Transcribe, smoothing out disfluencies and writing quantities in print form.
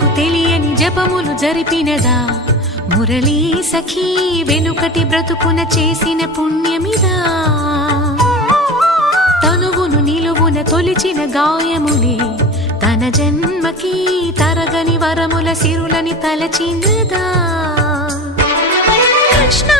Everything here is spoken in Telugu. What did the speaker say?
తనకు తెలియని జపములు జరిపినదా మురళీ సఖీ వెనుకటి బ్రతుకున చేసిన పుణ్యమిదా తనువును నిలువున తొలిచిన గాయములే తన జన్మకి తరగని వరముల సిరులని తలచినదా కృష్ణ